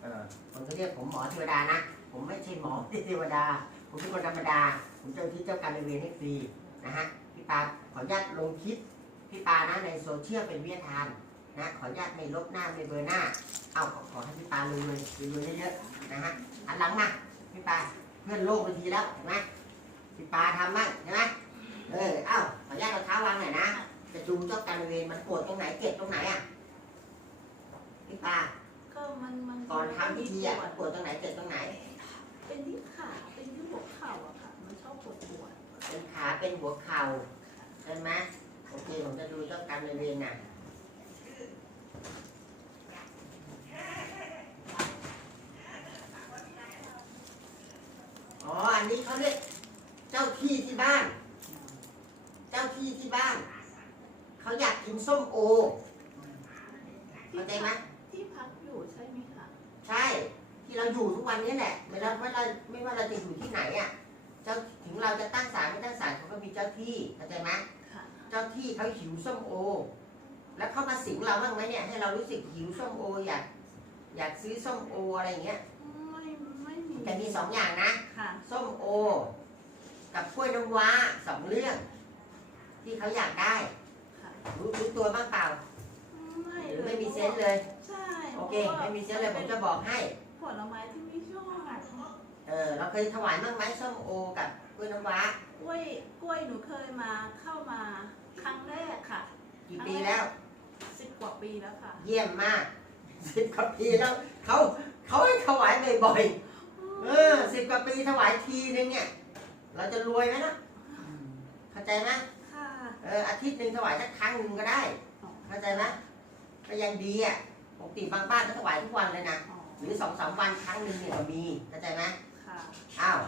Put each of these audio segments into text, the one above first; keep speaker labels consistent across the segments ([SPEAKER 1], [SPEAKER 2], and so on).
[SPEAKER 1] เออคนก็เรียกผมหมอเทวดานะ ผมไม่ใช่หมอเทวดา ผมเป็นคนธรรมดา ผมเจ้าที่เจ้ากรรมนายเวรให้ฟรีนะฮะ พี่ปาขออนุญาตลงคลิปพี่ปานะในโซเชียลเป็นวิทยทานนะ ขออนุญาตไม่ลบหน้าไม่เบอร์หน้า เอาขอขอให้พี่ปารวยรวยรวยเยอะๆนะฮะหันหลังมาพี่ปาเพื่อนโลกไปทีแล้วเห็นไหมพี่ปาทำบ้างใช่ไหมเออเอ้าขออนุญาตเอาเท้าวางหน่อยนะจะดูเจ้ากรรมนายเวรมันปวดตรงไหนเจ็บตรงไหนอะพี่ปา
[SPEAKER 2] ก็มันมัน
[SPEAKER 1] ก่อนทำพิธีอะมันปวดตรงไหนเจ็บตรงไหน
[SPEAKER 2] เป็นที่ขาเป็นที่หัวเข่าอะค่ะ มันชอบปวดปวด
[SPEAKER 1] เป็นขาเป็นหัวเข่าใช่ไหมโอเคผมจะดูเจ้ากรรมนายเวรน่ะอ๋อ อันนี้เขาเรียกเจ้าที่ที่บ้าน เจ้าที่ที่บ้าน เขาอยากกินส้มโอเข้าใจไหม
[SPEAKER 2] ที่พักอยู่ใช่ไหมคะ
[SPEAKER 1] ใช่ ที่เราอยู่ทุกวันนี้แหละไม่ว่าไม่ว่าไม่ว่าเราจะอยู่ที่ไหนอะ เจ้าถึงเราจะตั้งศาลไม่ตั้งศาลเขาก็มีเจ้าที่เข้าใจไหม
[SPEAKER 2] ค่ะ
[SPEAKER 1] เจ้าที่เขาหิวส้มโอ แล้วเขามาสิงเราบ้างไหมเนี่ย ให้เรารู้สึกหิวส้มโออยากอยากซื้อส้มโออะไรอย่างเงี้ย
[SPEAKER 2] ไม่ไม่มี
[SPEAKER 1] แต่มีสองอย่างนะ
[SPEAKER 2] ค่ะ
[SPEAKER 1] ส้มโอ กับกล้วยน้ำว้าสองเรื่อง ที่เขาอยากได้
[SPEAKER 2] ค่ะ
[SPEAKER 1] รู้รู้ตัวบ้างเปล่า
[SPEAKER 2] ไม่
[SPEAKER 1] หรือ
[SPEAKER 2] เลย
[SPEAKER 1] ไม่มีเซนส์เลย
[SPEAKER 2] ใช่
[SPEAKER 1] โอเคไม่มีเซนส์เลยผมจะบอกให้
[SPEAKER 2] ผลไม้ที่ไม่ชอบ
[SPEAKER 1] เออเราเคยถวายบ้างไหมส้มโอกับกล้วยน้ำว้าก
[SPEAKER 2] ล้วยกล้วยหนูเคยมาเข้ามาครั้งแรกค่ะ
[SPEAKER 1] กี่ปีแล้ว
[SPEAKER 2] สิบกว่าปีแล้วค่ะ
[SPEAKER 1] เยี่ยมมากสิบกว่าปีแล้วเขาเขาให้ถวายบ่อยๆเออสิบกว่าปีถวายทีนึงเนี่ย เราจะรวยไหมนะเข้าใจไหม
[SPEAKER 2] ค่ะ
[SPEAKER 1] เอออาทิตย์หนึ่งถวายสักครั้งหนึ่งก็ได้ เข้าใจไหมก็ยังดีอะ ปกติบางบ้านก็ถวายทุกวันเลยนะ
[SPEAKER 2] อ๋อ
[SPEAKER 1] หรือสองสามวันครั้งหนึ่งเนี่ยก็มีเข้าใจไหม
[SPEAKER 2] ค่ะ
[SPEAKER 1] อ้าว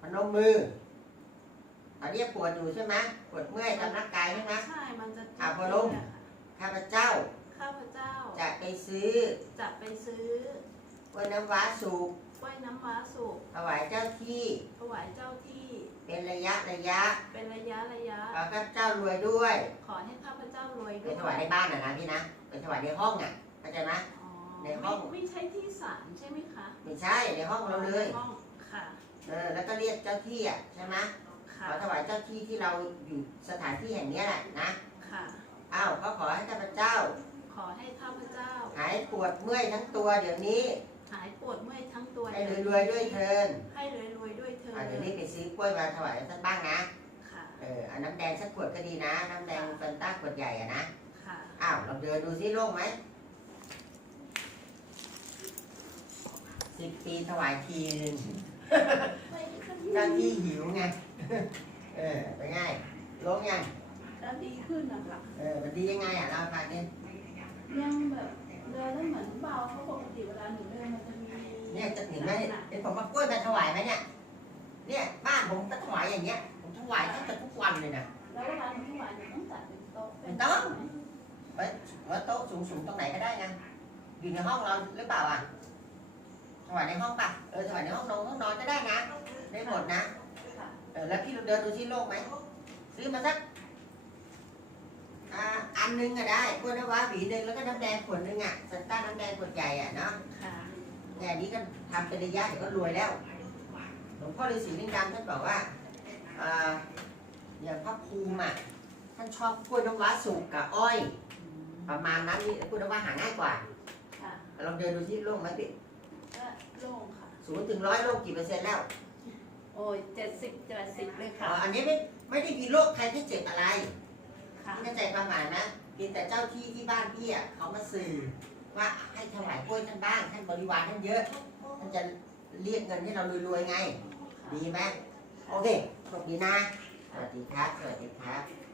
[SPEAKER 1] พนมมือตอนนี้ปวดอยู่ใช่ไหมปวดเมื่อยตามร่างกายใช่ไหม
[SPEAKER 2] ใช่ มันจะ
[SPEAKER 1] อะพอลง ข้าพเจ้า
[SPEAKER 2] ข้าพเจ้า
[SPEAKER 1] จะไปซื้อ
[SPEAKER 2] จะไปซื้อก
[SPEAKER 1] ล้วยน้ำว้าสุก
[SPEAKER 2] กล้วยน้ำว้าสุก
[SPEAKER 1] ถวายเจ้าที่
[SPEAKER 2] ถวายเจ้าที่
[SPEAKER 1] เป็นระยะระยะ
[SPEAKER 2] เป็นระยะระยะ
[SPEAKER 1] ขอข้าพเจ้ารวยด้วย
[SPEAKER 2] ขอให้ข้าพเจ้ารวย
[SPEAKER 1] ไป
[SPEAKER 2] ด้วย
[SPEAKER 1] ถวายในบ้านนะนะพี่นะไปถวายในห้องอะเข้าใจไหม
[SPEAKER 2] อ๋อ
[SPEAKER 1] ในห้อง
[SPEAKER 2] ไม่ไม่ใช่ที่ศาลใช่ไหมคะ
[SPEAKER 1] ไม่ใช่ในห้องเราเลย
[SPEAKER 2] ในห้องค่ะ
[SPEAKER 1] เออแล้วก็เรียกเจ้าที่อะใช่ไหมข
[SPEAKER 2] ค่ะ
[SPEAKER 1] อถวายเจ้าที่ที่เราอยู่สถานที่แห่งเนี้ยแหละนะ
[SPEAKER 2] ค่ะ
[SPEAKER 1] อ้าวก็ขอให้ข้าพเจ้า
[SPEAKER 2] ขอให้ข้าพเจ้า
[SPEAKER 1] หายปวดเมื่อยทั้งตัวเดี๋ยวนี้
[SPEAKER 2] หายปวดเมื่อยทั้งตัว
[SPEAKER 1] ให้รวยๆด้วยเทิน
[SPEAKER 2] ให้รวยรวยๆด้วยเธอ
[SPEAKER 1] อะเดี๋ยวนี้ไปซื้อกล้วยมาถวายท่านบ้างนะ
[SPEAKER 2] ค่ะ
[SPEAKER 1] เออเอาน้ำแดงสักขวดก็ดีนะ น้ำแดงแฟนต้าขวดใหญ่อะนะ
[SPEAKER 2] ค่ะ
[SPEAKER 1] อ้าวเราเดินดูซิโล่งไหมสิบปีถวายทีนึง
[SPEAKER 2] ไม่ขึ้น
[SPEAKER 1] เจ้าที่หิวไง เออไปนไงโล่งยัง
[SPEAKER 2] แล้วดีขึ้นนะคะ
[SPEAKER 1] เออมันดียังไงอะเราฟังนี่
[SPEAKER 2] ยังแบบ เดินได้เหมือนเบาเพราะปกติเวลาหนูเดินมันจะมี
[SPEAKER 1] เนี่ยจะเห็นไหมเห็นผมมากล้วยมาถวายไหมเนี่ย เนี่ยบ้านผมก็ถวายอย่างเงี้ย ผมถวายแทบจะทุกวันเลยนะ
[SPEAKER 2] แล้วเวลาหนูถวายหนูต้องจัดเป็นโต๊ะเป็น
[SPEAKER 1] ไม่ต้อง ไว้ไว้โต๊ะสูงๆตรงไหนก็ได้ไงอยู่ในห้องเราหรือเปล่าอะ ถวายในห้องปะเออถวายในห้องนอนห้องนอนก็ได้นะ ได้หมดนะ
[SPEAKER 2] ค่ะ
[SPEAKER 1] เออแล้วพี่เดินดูที่โลกไหมซื้อมาสัก อ่าอันหนึงก็ได้กล้วยน้ำว้าหวีหนึ่งแล้วก็น้ำแดงขวดหนึงอะสันต้าน้ำแดงขวดใหญ่อะเนาะ
[SPEAKER 2] ค่ะ
[SPEAKER 1] เนี่ยอันนี้ก็ทำเป็นระยะเดี๋ยวก็รวยแล้วหลวงพ่อฤาษีลิงดำท่านบอกว่าอ่าอย่างพระภูมิอะท่านชอบกล้วยน้ำว้าสุกกับอ้อย ประมาณนั้นนี่กล้วยน้ำว้าหาง่ายกว่า
[SPEAKER 2] ค่ะ
[SPEAKER 1] ลองเดินดูที่โลกไหมพี่
[SPEAKER 2] ก็โล่งค่ะ
[SPEAKER 1] ศูนย์ถึงร้อยโลกกี่เปอร์เซ็นต์แล้ว
[SPEAKER 2] โอ้ยเจ็ดสิบแปดสิบเลย
[SPEAKER 1] อ๋อ
[SPEAKER 2] ค่ะ
[SPEAKER 1] อันนี้ไม่ไม่ได้มีโรคใครที่เจ็บอะไร
[SPEAKER 2] ค่ะ
[SPEAKER 1] เข้าใจความหมายนะเพียงแต่เจ้าที่ที่บ้านพี่อะเขามาสื่อว่าให้ถวายกล้วยท่านบ้างท่านบริวารท่านเยอะท่านจะเรียกเงินให้เรารวยๆไง ดีไหมโอเคสวัสดีนะสวัสดีครับสวัสดีครับ